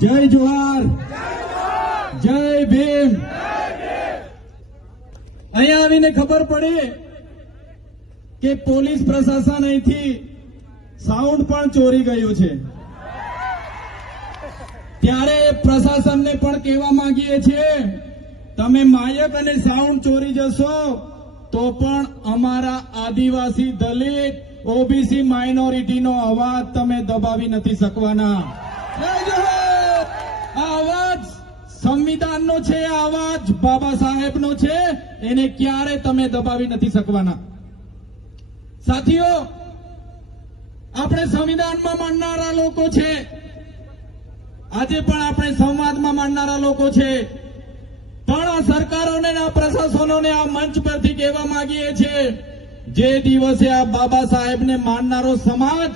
જય જોહાર, જય ભીમ। અહીંયા આવીને ખબર પડી કે પોલીસ પ્રશાસન અહીંથી સાઉન્ડ પણ ચોરી ગયું છે। ત્યારે પ્રશાસનને પણ કહેવા માંગીએ છીએ, તમે માયક અને સાઉન્ડ ચોરી જશો તો પણ અમારા આદિવાસી, દલિત, ઓબીસી માઇનોરિટીનો અવાજ તમે દબાવી નથી શકવાના। આ અવાજ સંવિધાનનો છે, આ અવાજ બાબા સાહેબનો છે, એને ક્યારે તમે દબાવી નથી શકવાના। સાથીઓ, આપણે સંવિધાનમાં માનનારા લોકો છે, આજે પણ આપણે સંવાદમાં માનનારા લોકો છે, પણ આ સરકારોને, આ પ્રશાસનોને આ મંચ પરથી કહેવા માંગીએ છીએ, જે દિવસે આ બાબા સાહેબને માનનારો સમાજ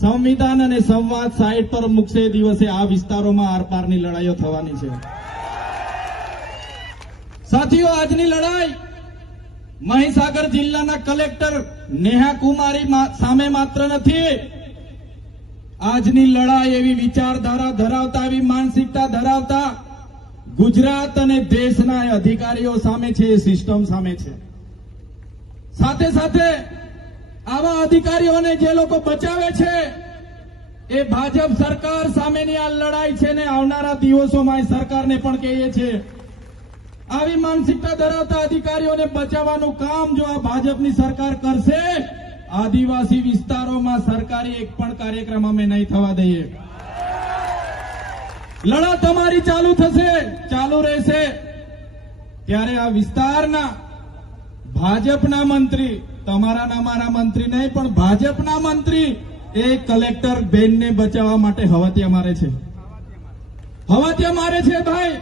સંવિધાન અને સંવાદ સાઈડ પર મૂકશે, એ દિવસે આ વિસ્તારોમાં આરપારની લડાઈઓ થવાની છે। સાથીઓ, આજની લડાઈ મહીસાગર જિલ્લાના કલેક્ટર નેહા કુમારી સામે માત્ર નથી। આજની લડાઈ એવી વિચારધારા ધરાવતા, એવી માનસિકતા ધરાવતા ગુજરાત અને દેશના અધિકારીઓ સામે છે, સિસ્ટમ સામે છે। સાથે સાથે આવા અધિકારીઓને જે લોકો બચાવે છે, એ ભાજપ સરકાર સામેની આ લડાઈ છે ને આવનારા દિવસોમાં સરકારને પણ કહીએ છીએ, આવી માનસિકતા ધરાવતા અધિકારીઓને બચાવવાનું કામ જો આ ભાજપની સરકાર કરશે, આદિવાસી વિસ્તારોમાં સરકારી એક પણ કાર્યક્રમ અમે નહીં થવા દઈએ। લડત અમારી ચાલુ થશે, ચાલુ રહેશે। ત્યારે આ વિસ્તારના ભાજપના મંત્રી, તમારા અમારા મંત્રી નહીં, પણ ભાજપના મંત્રી એ કલેક્ટર બેનને બચાવવા માટે હવતિયા મારે છે, હવતિયા મારે છે ભાઈ।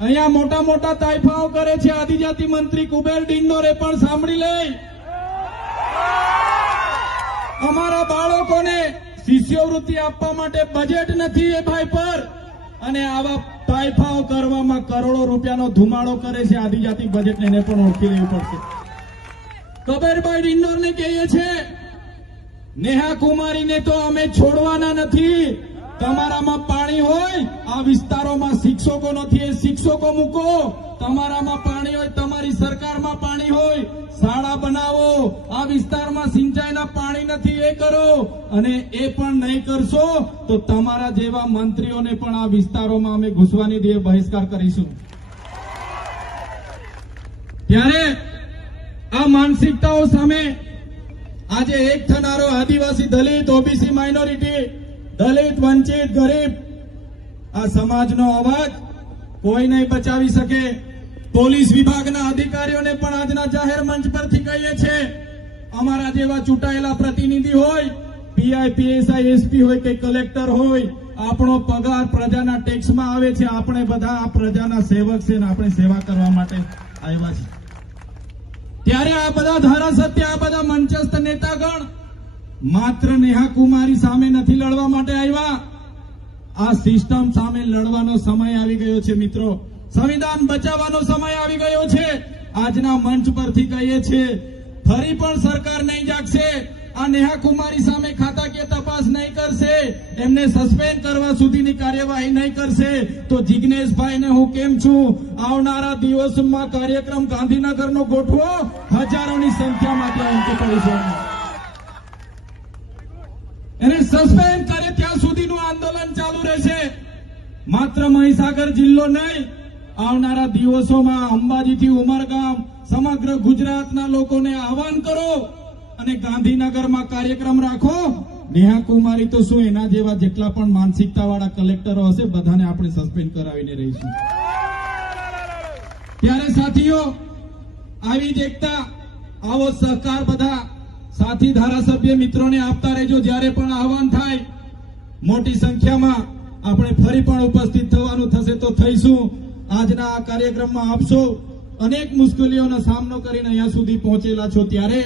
અહીંયા મોટા મોટા તાઇફાઓ કરે છે, આદિજાતિ મંત્રી કુબેર ડિંડોરે પણ સાંભળી લઈ, અમારા બાળકોને શિષ્યવૃત્તિ આપવા માટે બજેટ નથી એ ભાઈ પર, અને આવા તાઇફાઓ કરવામાં કરોડો રૂપિયાનો ધુમાડો કરે છે, આદિજાતિ બજેટને એને પણ ઓળખી લેવું પડશે। કબીરભાઈ ડિંડોરને કહીએ છીએ, નેહા કુમારીને તો અમે છોડવાના નથી। તમારામાં પાણી હોય, આ વિસ્તારોમાં શિક્ષકો નથી, એ શિક્ષકો મૂકો। તમારામાં પાણી હોય, તમારી સરકારમાં પાણી હોય, શાળા બનાવો। આ વિસ્તારમાં સિંચાઈના પાણી નથી, એ કરો, અને એ પણ નહીં કરશો તો તમારા જેવા મંત્રીઓને પણ આ વિસ્તારોમાં અમે ઘૂસવાની દે બહિષ્કાર કરીશું। ત્યારે આ માનસિકતાઓ સામે આજે એક થનારો આદિવાસી, દલિત, ઓબીસી માઇનોરિટી, દલિત, વંચિત, ગરીબ, આ સમાજનો અવાજ કોઈ નહીં બચાવી શકે। પોલીસ વિભાગના અધિકારીઓને પણ આજના જાહેર મંચ પરથી કહીએ છીએ, અમારા જેવા ચૂંટાયેલા પ્રતિનિધિ હોય, પીઆઈ, પીએસઆઈ, એસપી હોય કે કલેક્ટર હોય, આપણો પગાર પ્રજાના ટેક્સમાં આવે છે, આપણે બધા આ પ્રજાના સેવક છે ને આપણે સેવા કરવા માટે આવ્યા છીએ। ત્યારે આ બધા ધારાસભ્ય, આ બધા મંચસ્થ નેતાગણ માત્ર નેહા કુમારી સામે નથી લડવા માટે આવ્યા, આ સિસ્ટમ સામે લડવાનો સમય આવી ગયો છે મિત્રો। સંવિધાન બચાવવાનો સમય આવી ગયો છે। આજના મંચ પરથી કહીએ છીએ, ફરી પણ સરકાર નહીં જાગશે, આ નેહા કુમારી સામે ખાતાકીય તપાસ નહીં કરશે, એમને સસ્પેન્ડ કરવા સુધીની કાર્યવાહી નહીં કરશે, તો જિગ્નેશભાઈને હું કેમ છું, આવનારા દિવસોમાં કાર્યક્રમ ગાંધીનગરનો ગોઠવો, હજારોની સંખ્યામાં ત્યાં ઉમટી પડીશું। એને સસ્પેન્ડ કરે ત્યાં સુધીનું આંદોલન ચાલુ રહેશે। માત્ર મહીસાગર જિલ્લો નહીં, આવનારા દિવસોમાં અંબાજીથી ઉમરગામ, સમગ્ર ગુજરાતના લોકોને આહવાન કરો અને ગાંધીનગરમાં કાર્યક્રમ રાખો। નેહા કુમારી તો શું, એના જેવા જેટલા પણ માનસિકતા વાળા કલેક્ટરો હશે, બધાને આપણે સસ્પેન્ડ કરાવીને રહીશું। ત્યારે સાથીઓ, આવી જ એકતા, આવો સહકાર બધા સાથી ધારાસભ્ય મિત્રોને આપતા રહેજો। જ્યારે પણ આહવાન થાય, મોટી સંખ્યામાં આપણે ફરી પણ ઉપસ્થિત થવાનું થશે તો થઈશું। આજના આ કાર્યક્રમમાં આપ સૌ અનેક મુશ્કેલીઓનો સામનો કરીને અહીંયા સુધી પહોંચેલા છો, ત્યારે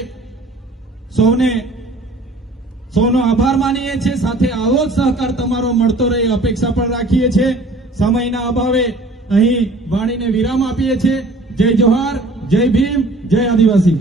સૌનો આભાર માનીએ છીએ। સાથે આવો જ સહકાર તમારો મળતો રહે અપેક્ષા પણ રાખીએ છીએ। સમયના અભાવે અહીં વાણીને વિરામ આપીએ છીએ। જય જોહાર, જય ભીમ, જય આદિવાસી।